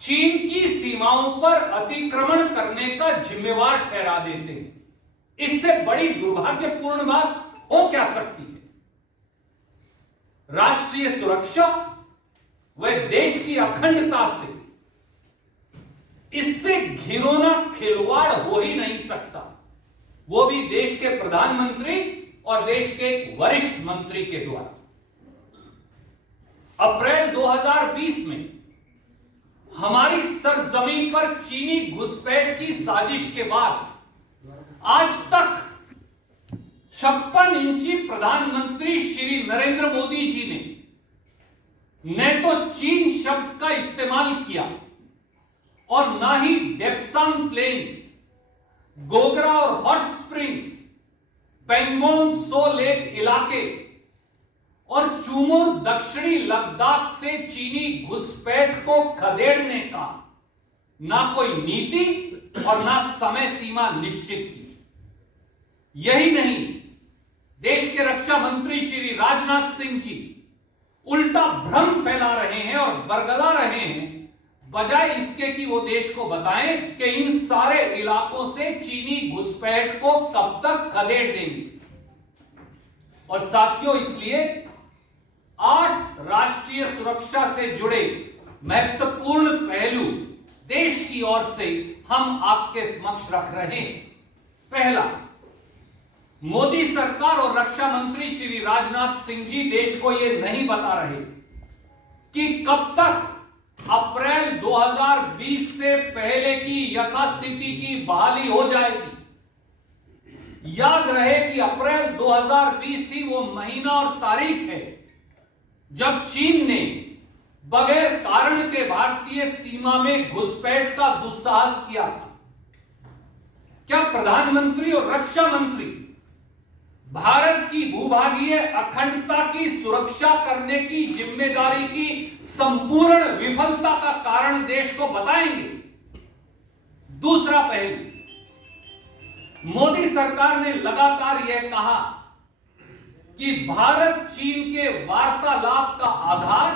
चीन की सीमाओं पर अतिक्रमण करने का जिम्मेवार ठहरा देते हैं। इससे बड़ी दुर्भाग्यपूर्ण बात हो क्या सकती है? राष्ट्रीय सुरक्षा व देश की अखंडता से इससे घिनौना खिलवाड़ हो ही नहीं सकता, वो भी देश के प्रधानमंत्री और देश के वरिष्ठ मंत्री के द्वारा। अप्रैल 2020 में हमारी सरजमीन पर चीनी घुसपैठ की साजिश के बाद आज तक 56 इंची प्रधानमंत्री श्री नरेंद्र मोदी जी ने न तो चीन शब्द का इस्तेमाल किया और ना ही डेप्सांग प्लेन्स, गोगरा और हॉट स्प्रिंग्स, पेंगोंग सो लेक इलाके और चुमोर दक्षिणी लद्दाख से चीनी घुसपैठ को खदेड़ने का ना कोई नीति और ना समय सीमा निश्चित की। यही नहीं, देश के रक्षा मंत्री श्री राजनाथ सिंह जी उल्टा भ्रम फैला रहे हैं और बरगला रहे हैं, बजाय इसके कि वो देश को बताएं कि इन सारे इलाकों से चीनी घुसपैठ को कब तक खदेड़ देंगे। और साथियों, इसलिए 8 राष्ट्रीय सुरक्षा से जुड़े महत्वपूर्ण पहलू देश की ओर से हम आपके समक्ष रख रहे हैं। पहला, मोदी सरकार और रक्षा मंत्री श्री राजनाथ सिंह जी देश को यह नहीं बता रहे कि कब तक अप्रैल 2020 से पहले की यथास्थिति की बहाली हो जाएगी। याद रहे कि अप्रैल 2020 ही वो महीना और तारीख है जब चीन ने बगैर कारण के भारतीय सीमा में घुसपैठ का दुस्साहस किया था। क्या प्रधानमंत्री और रक्षा मंत्री भारत की भूभागीय अखंडता की सुरक्षा करने की जिम्मेदारी की संपूर्ण विफलता का कारण देश को बताएंगे? दूसरा पहलू, मोदी सरकार ने लगातार यह कहा कि भारत चीन के वार्तालाप का आधार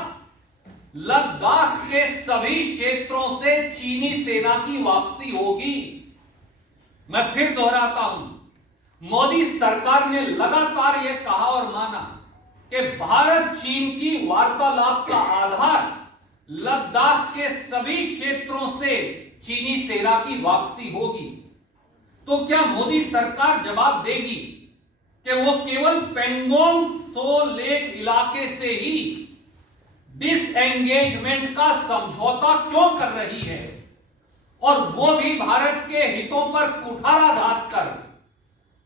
लद्दाख के सभी क्षेत्रों से चीनी सेना की वापसी होगी। मैं फिर दोहराता हूं, मोदी सरकार ने लगातार यह कहा और माना कि भारत चीन की वार्तालाप का आधार लद्दाख के सभी क्षेत्रों से चीनी सेना की वापसी होगी। तो क्या मोदी सरकार जवाब देगी कि वो केवल पेंगोंग सो लेक इलाके से ही डिसएंगेजमेंट का समझौता क्यों कर रही है, और वो भी भारत के हितों पर कुठाराघात कर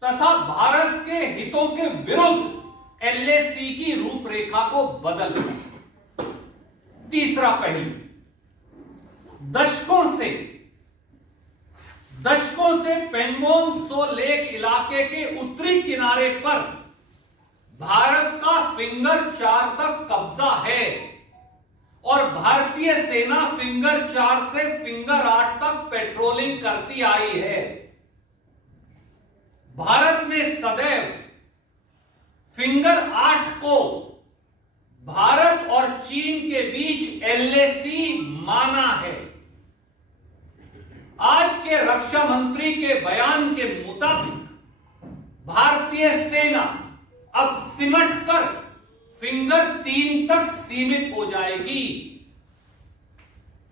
तथा भारत के हितों के विरुद्ध एलएसी की रूपरेखा को बदल? तीसरा पहलू, दशकों से पेंगोंग सो लेक इलाके के उत्तरी किनारे पर भारत का फिंगर 4 तक कब्जा है और भारतीय सेना फिंगर 4 से फिंगर 8 तक पेट्रोलिंग करती आई है। भारत ने सदैव फिंगर 8 को भारत और चीन के बीच एलएसी माना है। आज के रक्षा मंत्री के बयान के मुताबिक भारतीय सेना अब सिमट कर फिंगर 3 तक सीमित हो जाएगी।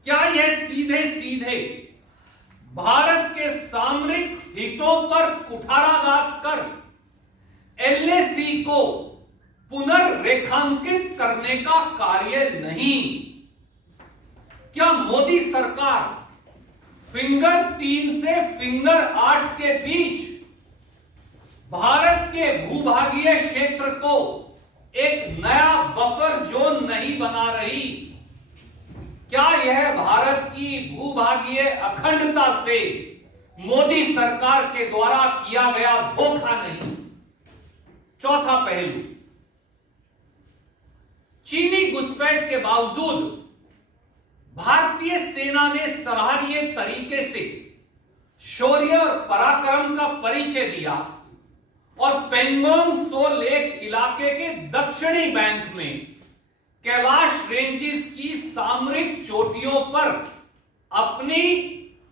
क्या यह सीधे सीधे भारत के सामरिक हितों पर कुठाराघात कर एलएसी को पुनर्रेखांकित करने का कार्य नहीं? क्या मोदी सरकार फिंगर 3 से फिंगर 8 के बीच भारत के भूभागीय क्षेत्र को एक नया बफर जोन नहीं बना रही? क्या यह भारत की भूभागीय अखंडता से मोदी सरकार के द्वारा किया गया धोखा नहीं? चौथा पहलू, चीनी घुसपैठ के बावजूद भारतीय सेना ने सराहनीय तरीके से शौर्य और पराक्रम का परिचय दिया और पेंगोंग सो लेक इलाके के दक्षिणी बैंक में कैलाश रेंजेस की सामरिक चोटियों पर अपनी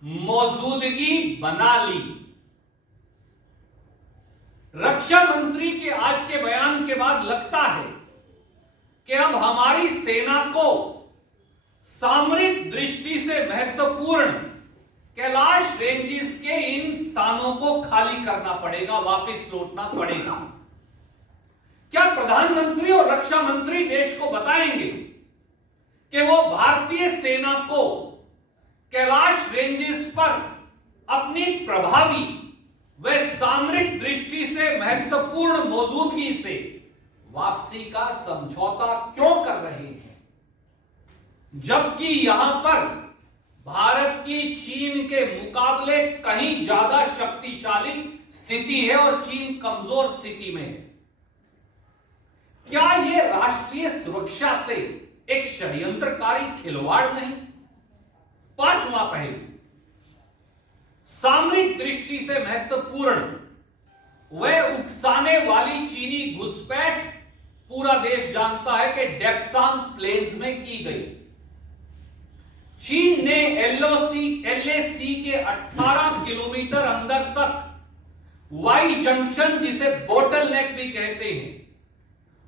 मौजूदगी बना ली। रक्षा मंत्री के आज के बयान के बाद लगता है कि अब हमारी सेना को सामरिक दृष्टि से महत्वपूर्ण कैलाश रेंजेस के इन स्थानों को खाली करना पड़ेगा, वापस लौटना पड़ेगा। क्या प्रधानमंत्री और रक्षा मंत्री देश को बताएंगे कि वो भारतीय सेना को कैलाश रेंजेस पर अपनी प्रभावी व सामरिक दृष्टि से महत्वपूर्ण मौजूदगी से वापसी का समझौता क्यों कर रहे हैं, जबकि यहां पर भारत की चीन के मुकाबले कहीं ज्यादा शक्तिशाली स्थिति है और चीन कमजोर स्थिति में है? क्या यह राष्ट्रीय सुरक्षा से एक षड्यंत्रकारी खिलवाड़ नहीं? पांचवा पहलू, सामरिक दृष्टि से महत्वपूर्ण व उकसाने वाली चीनी घुसपैठ पूरा देश जानता है कि डेप्सांग प्लेन्स में की गई। चीन ने एलएसी के 18 किलोमीटर अंदर तक वाई जंक्शन, जिसे बोटल नेक भी कहते हैं,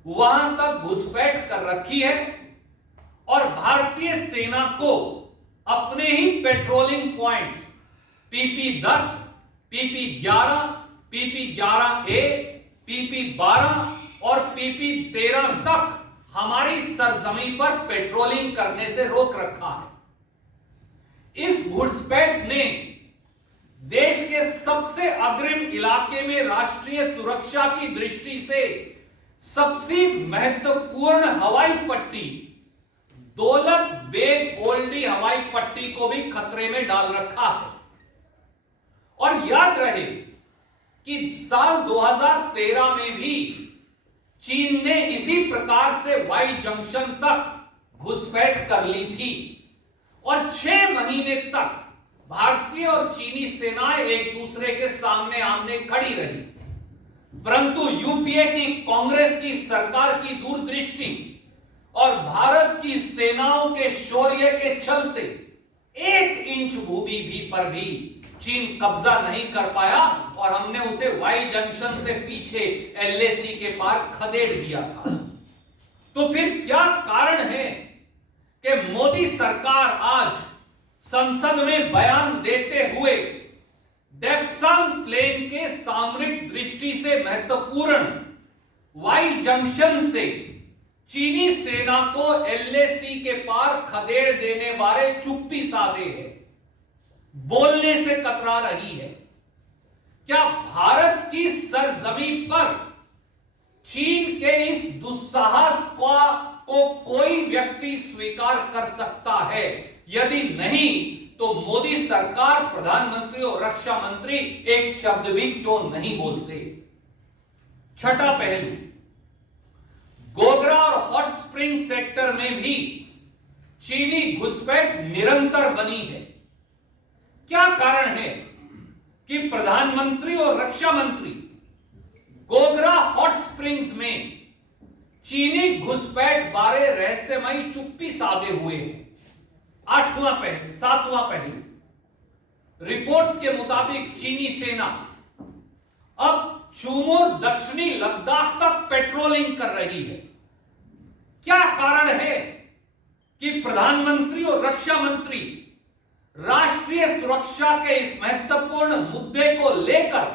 वहां तक घुसपैठ कर रखी है और भारतीय सेना को अपने ही patrolling points PP-10, PP-11, PP-11A, PP-12 और PP-13 तक हमारी सरजमी पर पेट्रोलिंग करने से रोक रखा है। इस घुसपैठ ने देश के सबसे अग्रिम इलाके में राष्ट्रीय सुरक्षा की दृष्टि से सबसे महत्वपूर्ण हवाई पट्टी दौलत बेग ओल्डी हवाई पट्टी को भी खतरे में डाल रखा है। और याद रहे कि साल 2013 में भी चीन ने इसी प्रकार से वाई जंक्शन तक घुसपैठ कर ली थी और 6 महीने तक भारतीय और चीनी सेनाएं एक दूसरे के सामने आमने खड़ी रही। परंतु यूपीए की कांग्रेस की सरकार की दूरदृष्टि और भारत की सेनाओं के शौर्य के चलते 1 इंच भूमि पर भी चीन कब्जा नहीं कर पाया और हमने उसे वाई जंक्शन से पीछे एलएसी के पार खदेड़ दिया था। तो फिर क्या कारण है कि मोदी सरकार आज संसद में बयान देते हुए डेप्सांग प्लेन के सामरिक दृष्टि से महत्वपूर्ण वाई जंक्शन से चीनी सेना को एलएसी के पार खदेड़ देने बारे चुप्पी साधे है, बोलने से कतरा रही है? क्या भारत की सरजमी पर चीन के इस दुस्साहस को कोई व्यक्ति स्वीकार कर सकता है? यदि नहीं तो मोदी सरकार, प्रधानमंत्री और रक्षा मंत्री एक शब्द भी क्यों नहीं बोलते? छठा पहलू, गोगरा और हॉट स्प्रिंग सेक्टर में भी चीनी घुसपैठ निरंतर बनी है। क्या कारण है कि प्रधानमंत्री और रक्षा मंत्री गोगरा हॉट स्प्रिंग्स में चीनी घुसपैठ बारे रहस्यमयी चुप्पी साधे हुए हैं? सातवां पहलू, रिपोर्ट्स के मुताबिक चीनी सेना अब चुमोर दक्षिणी लद्दाख तक पेट्रोलिंग कर रही है। क्या कारण है कि प्रधानमंत्री और रक्षा मंत्री राष्ट्रीय सुरक्षा के इस महत्वपूर्ण मुद्दे को लेकर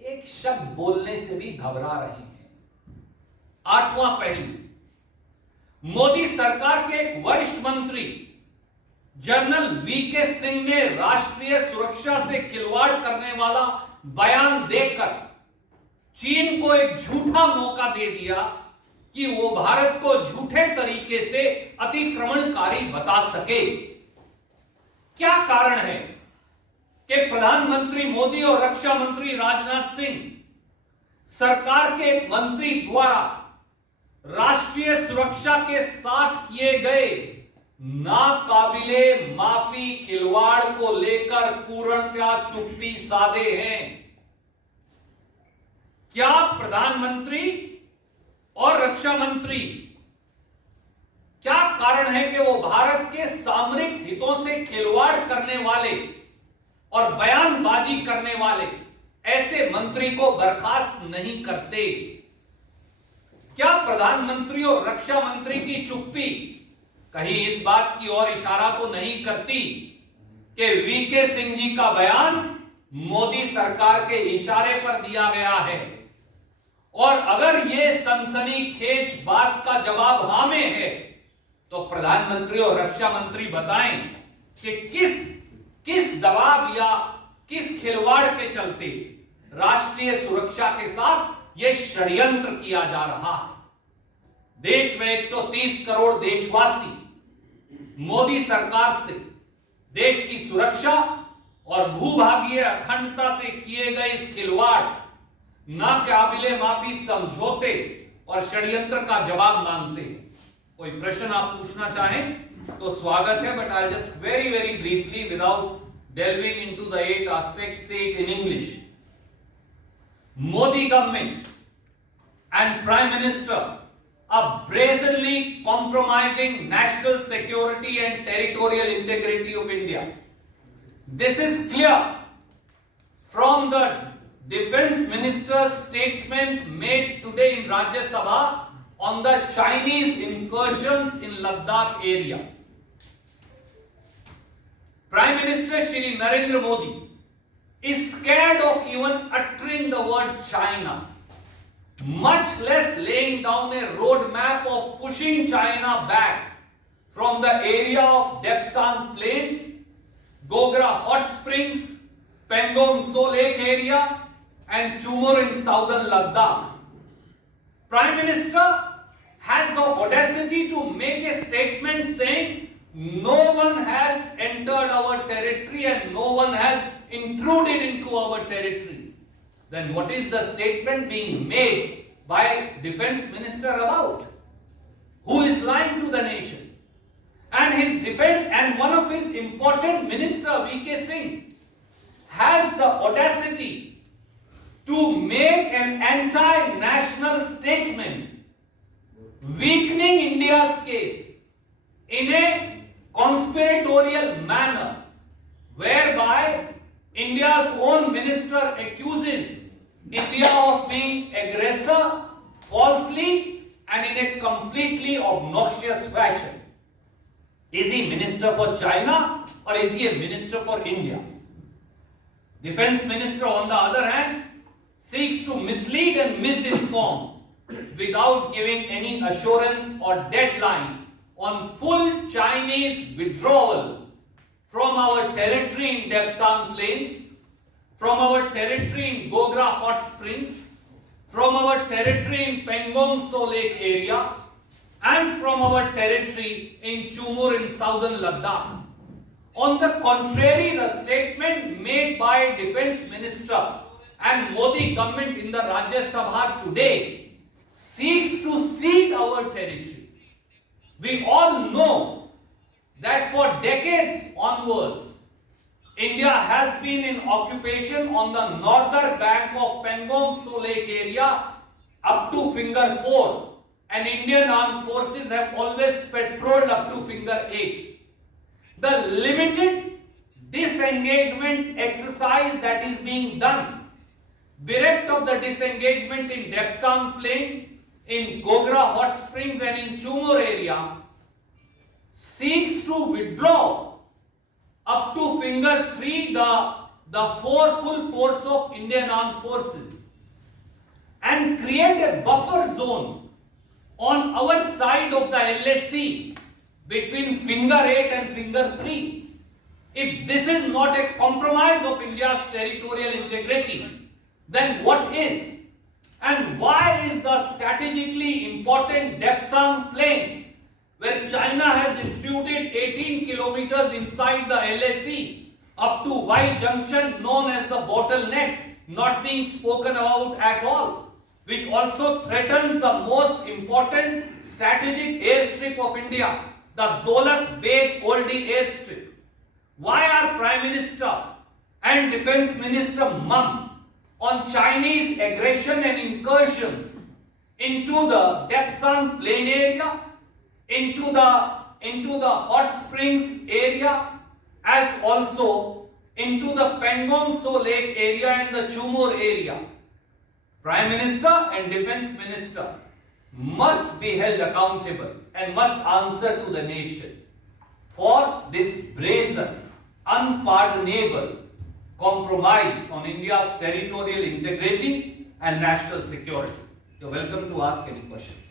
एक शब्द बोलने से भी घबरा रहे हैं? आठवां पहलू, मोदी सरकार के एक वरिष्ठ मंत्री जनरल वीके सिंह ने राष्ट्रीय सुरक्षा से खिलवाड़ करने वाला बयान देकर चीन को एक झूठा मौका दे दिया कि वो भारत को झूठे तरीके से अतिक्रमणकारी बता सके। क्या कारण है कि प्रधानमंत्री मोदी और रक्षा मंत्री राजनाथ सिंह सरकार के एक मंत्री द्वारा राष्ट्रीय सुरक्षा के साथ किए गए नाकाबिले माफी खिलवाड़ को लेकर पूर्णतया चुप्पी साधे हैं? क्या प्रधानमंत्री और रक्षा मंत्री क्या कारण है कि वो भारत के सामरिक हितों से खिलवाड़ करने वाले और बयानबाजी करने वाले ऐसे मंत्री को बर्खास्त नहीं करते? क्या प्रधानमंत्री और रक्षा मंत्री की चुप्पी कहीं इस बात की ओर इशारा तो नहीं करती कि वीके सिंह जी का बयान मोदी सरकार के इशारे पर दिया गया है? और अगर यह सनसनीखेज बात का जवाब हां में है तो प्रधानमंत्री और रक्षा मंत्री बताएं कि किस दबाव या किस खिलवाड़ के चलते राष्ट्रीय सुरक्षा के साथ यह षड्यंत्र किया जा रहा है। देश में 130 करोड़ देशवासी मोदी सरकार से देश की सुरक्षा और भूभागीय अखंडता से किए गए इस खिलवाड़, नाकाबिले माफी समझौते और षड्यंत्र का जवाब मांगते हैं। कोई प्रश्न आप पूछना चाहें तो स्वागत है, but I just very briefly without delving into the 8 aspects, say it in English. Modi government and Prime Minister are brazenly compromising national security and territorial integrity of India. This is clear from the Defense Minister's statement made today in Rajya Sabha on the Chinese incursions in Ladakh area. Prime Minister Shri Narendra Modi is scared of even uttering the word China, much less laying down a roadmap of pushing China back from the area of Depsang Plains, Gogra Hot Springs, Pangong So Lake area and Chumur in southern Ladakh. Prime Minister has the audacity to make a statement saying no one has entered our territory and no one has intruded into our territory. Then what is the statement being made by Defense Minister about? Who is lying to the nation? And his defense and one of his important minister, VK Singh, has the audacity to make an anti-national statement weakening India's case in a conspiratorial manner, whereby India's own minister accuses India of being aggressor falsely and in a completely obnoxious fashion. Is he minister for China or is he a minister for India? Defense minister, on the other hand, seeks to mislead and misinform without giving any assurance or deadline on full Chinese withdrawal from our territory in Depsang Plains, from our territory in Gogra Hot Springs, from our territory in Pangong So Lake area, and from our territory in Chumur in southern Ladakh. On the contrary, the statement made by Defense Minister and Modi government in the Rajya Sabha today seeks to cede our territory. We all know that for decades onwards, India has been in occupation on the northern bank of Pangong So Lake area up to Finger 4, and Indian armed forces have always patrolled up to Finger 8. The limited disengagement exercise that is being done, bereft of the disengagement in Depsang Plain, in Gogra Hot Springs and in Chumur area, seeks to withdraw up to Finger 3 the 4 full force of Indian Armed Forces and create a buffer zone on our side of the LAC between Finger 8 and Finger 3. If this is not a compromise of India's territorial integrity, then what is? And why is the strategically important Depsang Plains, where China has intruded 18 kilometers inside the LAC up to Y junction known as the bottleneck, not being spoken about at all, which also threatens the most important strategic airstrip of India, the Daulat Beg Oldie airstrip? Why are Prime Minister and Defense Minister mum on Chinese aggression and incursions into the Depsang Plain area, into the hot springs area, as also into the Pangong Tso Lake area and the Chumor area. Prime Minister and Defense Minister must be held accountable and must answer to the nation for this brazen, unpardonable compromise on India's territorial integrity and national security. You're welcome to ask any questions.